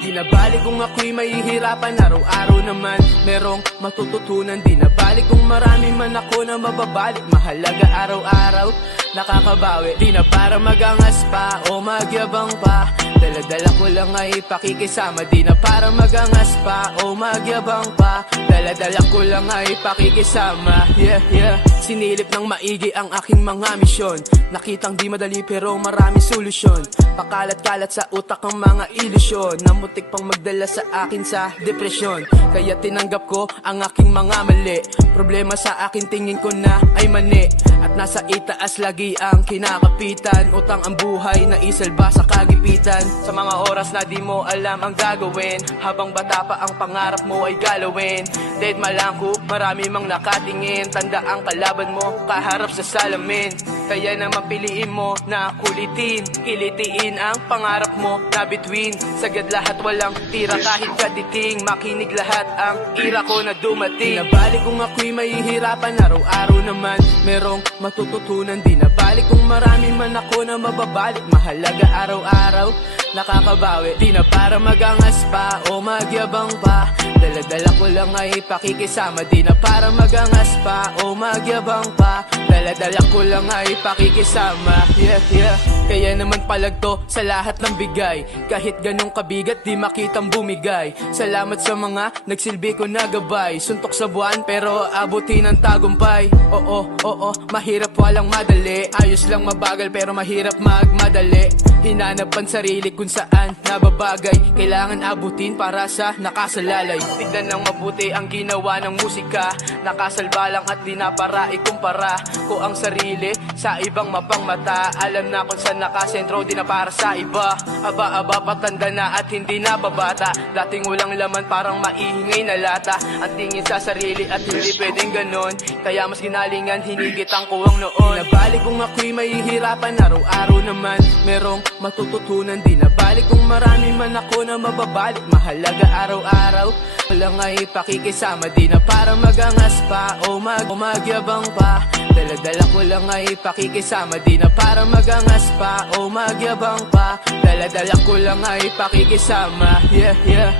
Di na balik kung ako'y mahihirapan, araw-araw naman merong matututunan. Di na balik kung marami man ako na mababalik, mahalaga araw-araw nakakabawi. Di na para magangas pa o magyabang pa, dala-dala ko lang ay pakikisama. Di na para magangas pa o magyabang pa, dala-dala ko lang ay pakikisama. Yeah, yeah. Sinilip ng maigi ang aking mga misyon, nakitang di madali pero maraming solusyon. Pakalat-kalat sa utak ang mga ilusyon, na mutik pang magdala sa akin sa depresyon. Kaya tinanggap ko ang aking mga mali, problema sa akin tingin ko na ay mani. At nasa itaas lagi ang kinakapitan, utang ang buhay na isalba sa kagipitan. Sa mga oras na di mo alam ang gagawin, habang bata pa ang pangarap mo ay galawin. Dead malangko, marami mang nakatingin, tanda ang kalaban mo kaharap sa salamin. Kaya naman piliin mo na kulitin, kilitiin ang pangarap mo na bituin. Sagad lahat walang tira kahit katiting, makinig lahat ang ira ko na dumating. Di na balik kung ako'y mahihirapan, araw-araw naman merong matututunan. Di na balik kung marami man ako na mababalik, mahalaga araw-araw nakakabawi. Di na para magangas pa o magyabang pa, dala-dala ko lang ay pakikisama. Di na para magangas pa o magyabang pa, dala-dala ko lang ay pakikisama. Yeah, yeah. Kaya naman palagto sa lahat ng bigay, kahit ganong kabigat di makitang bumigay. Salamat sa mga nagsilbi ko na gabay, suntok sa buwan pero abutin ang tagumpay. Oo, mahirap walang madali, ayos lang mabagal pero mahirap magmadali. Hinanap ang sarili kung saan nababagay, kailangan abutin para sa nakasalalay. Tignan ng mabuti ang ginawa ng musika, nakasalba lang at di na para ikumpara ko ang sarili sa ibang mapangmata. Alam na kung saan nakasentro, di na para sa iba. Aba-aba, patanda na at hindi na babata, dating walang laman parang maingay na lata. Ang tingin sa sarili at hindi pwedeng ganon, kaya mas ginalingan hinigit ang kuwang noon. Di na balik kung ako'y mahihirapan, araw-araw naman merong matututunan. Di na balik kung marami man ako na mababalik, mahalaga araw-araw walang ay pakikisama. Di na para magangas pa o magyabang pa, dala-dala ko lang ay pakikisama. Di na para magangas pa o magyabang pa, dala-dala ko lang ay pakikisama. Yeah, yeah.